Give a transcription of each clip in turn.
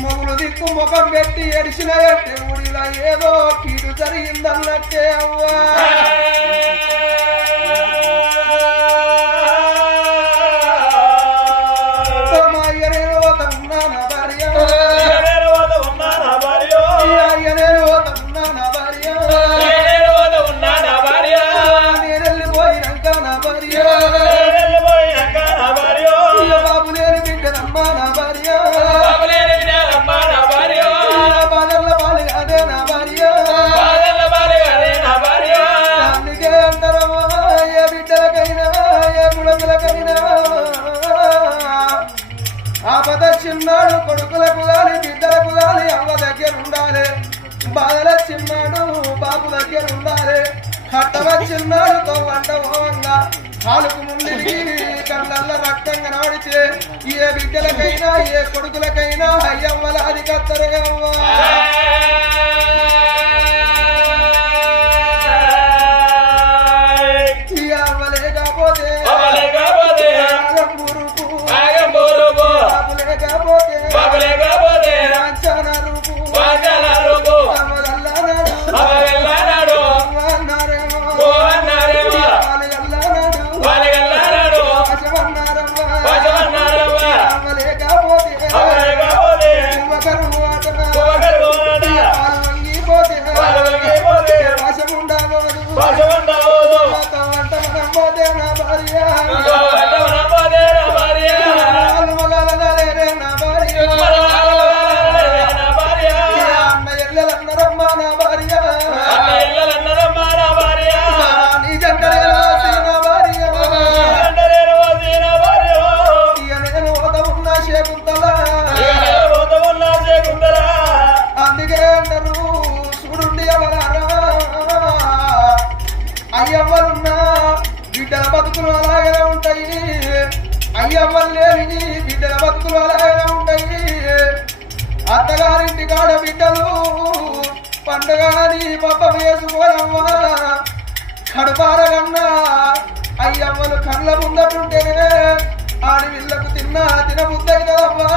మొగులు దిక్కు ముఖం పెట్టి ఎడిచిన ఊడిలా ఏదో కీడు జరిగిందన్నట్టే అవ్వా చిన్నాడు కొడుకులకు గాని బిడ్డలకు గాని అవ్వ దగ్గర ఉండాలి. బాధల చిన్నాడు బాబు దగ్గర ఉండాలి. కట్టవచ్చిన్నాడు వంట ఓవంగా కాలుకు ముందుకి కళ్ళల్లో రక్తంగా నడిచే ఏ బిడ్డలకైనా ఏ కొడుకులకైనా అయ్యవ్వల అది కత్తరే అవ్వ లేకపోతే అయ్యవ్వలున్నా బిడ్డల బతుకులు అలాగే ఉంటాయి. అయ్యవ్వలు లేని బిడ్డల బతుకులు అలాగే ఉంటాయి. అత్తగారింటి కాడ బిడ్డలు పండుగని పప్ప వేసుకోరమ్మా కడుపారగన్నా అయ్యవ్వలు కళ్ళ ముందటుంటేనే ఆడవిళ్ళకు తినబుద్దయి కదమ్మా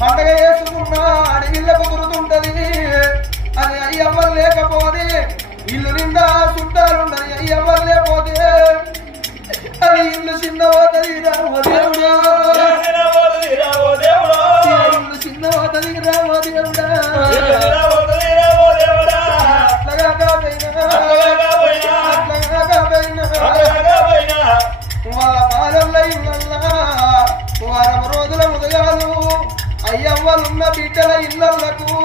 పండగ వేసుకున్నా ఆడవిళ్ళకు గుర్తుంటది. అది అయ్యవ్వలు లేకపోతే ఇల్లు నిండా చుట్టాలున్నది. అయ్యవ్వలు లేకపోతే అది ఇల్లు చిన్న పోతుంది రామో దేవుడా ఇల్లు చిన్న పోతుంది రామో దేవుడా అట్లాగా కాపోయినా వాళ్ళ బాలల్ల ఇళ్ళల్లా వారం రోజుల ఉదయాలు అయ్యవ్వలున్న బిడ్డల ఇళ్ళకు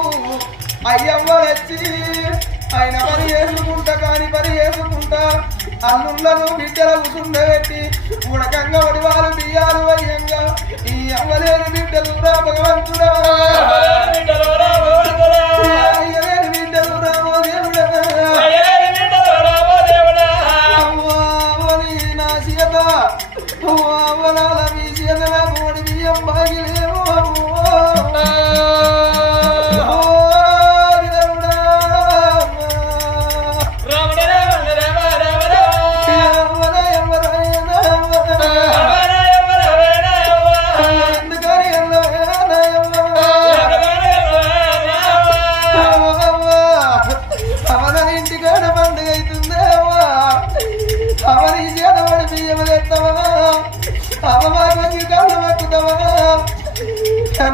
అయ్యవ్వలొచ్చి ఆయన పని చేసుకుంటా కాని పని చేసుకుంటా అల్లుళ్ళను బిడ్డల కూసుండబెట్టి ఉడకంగా వడివాలు బియ్యాలు అయ్యంగా ఈ అవ్వలేని బిడ్డలు రా భగవంతుడా అయ్యలేని బిడ్డలు రామో దేవుడా అవ్వని నా సీత అవ్వలాల మీ సీత నాకు వడి బియ్యం బాగిలేమో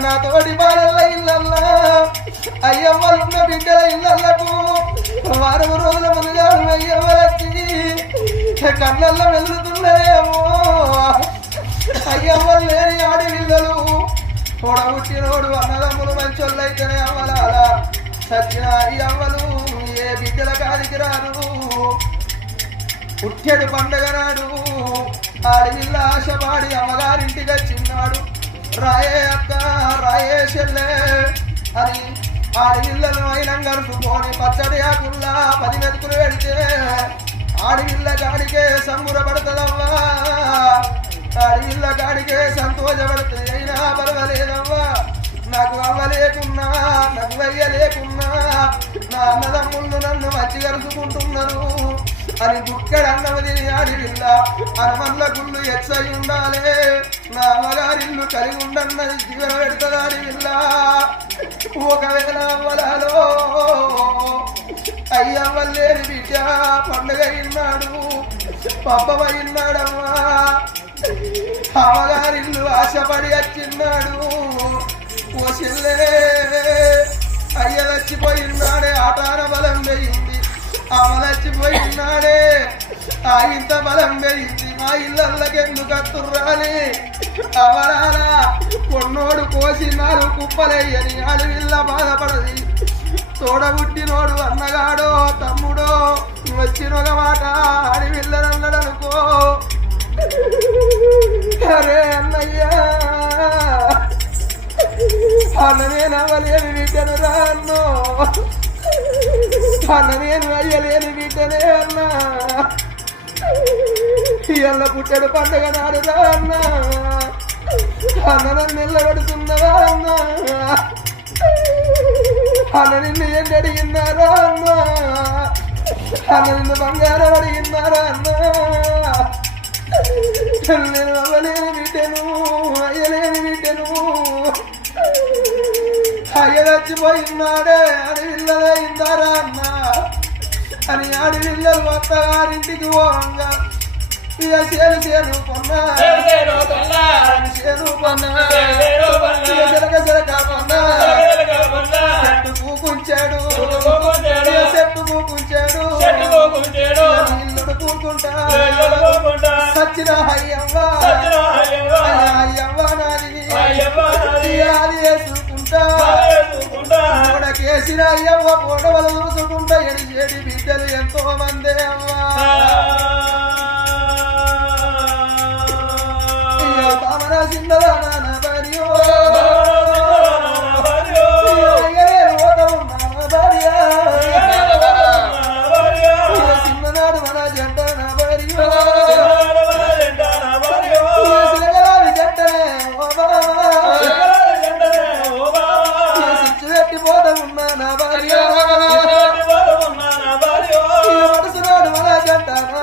నా తోటి బాలల్ల ఇళ్ళల్లా అయ్యవ్వలున్న బిడ్డల ఇళ్ళకు వారం రోజుల ముందుగాను అయ్యవ్వలొచ్చి కళ్ళల్లో వెలుగుతున్నాయేమో అయ్యవ్వలు లేని ఆడవిళ్ళలు పొడబుట్టినోడు అన్నదమ్ములు మంచోళ్ళైతేనే అవ్వలాల సచ్చిన అయ్యవ్వలు ఏ బిడ్డల కాదికి రారు. పుట్టెడు పండగ నాడు ఆడవిళ్ళ ఆశపాడి అమ్మగారింటికి వచ్చిన్నాడు. రాయే అక్క రాయే చెల్లె అని ఆడవిళ్ళను అయినం కలుసుకొని పచ్చడి ఆకుల్లా 10 మెతుకులు పెడితే ఆడవిళ్ళ కాడికే సంబురపడుతుందవ్వా ఆడవిళ్ళ కాడికే సంతోషపడుతుంది. అయినా పర్వాలేదవ్వా నాకు అవ్వ లేకున్నా నాకు అయ్య లేకున్నా నా అన్నదమ్ముళ్ళు నన్ను మంచి కలుసుకుంటున్నారు అని బుక్కడు అన్నది ఆడివిల్ల హనుమన్ల గుళ్ళు ఎక్సై ఉండాలి నా అమ్మగారిల్లు కలిగి ఉండన్నది జీవన పెడతదాడి విల్ల ఒకవేళ అవ్వలాలో అయ్యవ్వలేని బిడ్డ పండుగ ఇన్నాడు పబ్బమైనాడమ్మా అమ్మగారిల్లు ఆశపడి వచ్చిన్నాడు ఓ చెల్లే అయ్య చచ్చిపోయినాడే ఆటాన బలం వేయింది అమ్మ చచ్చిపోయినాడే ఆ ఇంత బలం వేయింది మా ఇళ్ళకెందుకు అత్తుర్రాని అవరాలా కొన్నోడు కోసినారు కుప్పలేయని అడవిల్ల బాధపడది తోడబుట్టినోడు అన్నగాడో తమ్ముడో వచ్చినొక మాట అడవిల్లనన్నాడనుకో అరే అన్నయ్యా అన్న నేను అవ్వలేని బిడ్డను రా అన్నో అన్న నేను అయ్యలేని బిడ్డనే అన్నా ఇళ్ళ పుట్టడు పండుగ నాడు రా అన్నా అన్న నన్ను నిల్లబడుతున్నదా అన్నా అన్న నిన్ను ఏం అడిగినారా అన్నా అన్న నిన్ను బంగారం అడిగినారా అన్నా నేను అవ్వలేని బిడ్డను అయ్యలేని బిడ్డను అయ్య చచ్చిపోయినాడే అడవిల్లదైందారా అన్న అని అడవిల్లలు మొత్తగారింటికి పోంగా ఇక చేను కొన్నా చేను కొన్నా జరగ కొన్నా చెట్టు పూకుంచాడు చెట్టు పూకుంచాడు ఇల్లుడు పూకుంటా సచ్చిన అయ్యవ్వ అయ్యవ్వ నాది అది వేసుకుంటా కేసిన అయ్యవ్వ పోటవలు చూసుకుంటా ఎడి బిడ్డలు ఎంతో మందే అవ్వా బామన సిందల నాన్న భార్యో సిన్ననాడు మన జంట నా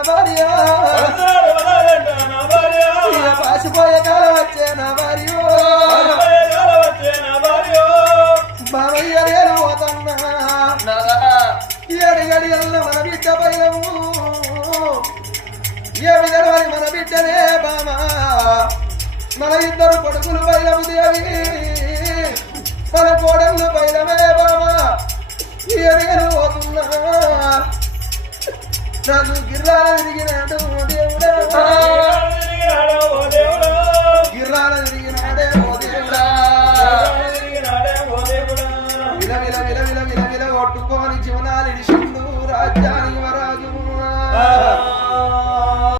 భార్యో పాసిపోయే కాలం వచ్చే నా భార్య బావయ్య నేను పోతన్నా ఏడిగడిగల్ల మన బిడ్డ పైలము ఏ విధంగా మన బిడ్డనే బామా మన ఇద్దరు కొడుకులు పైలము దేవి మన కోడళ్ళు పైలమే బామా నేను పోతున్నా నాకు గిర్రాల తిరిగినాడు దేవుడా గిర్రాల తిరిగినాడే ఓ దేవుడా విల విల విల విల విల విల కొట్టుకొని జీవనాలు ఇడిసిండు రాజ్యానికి వరాజు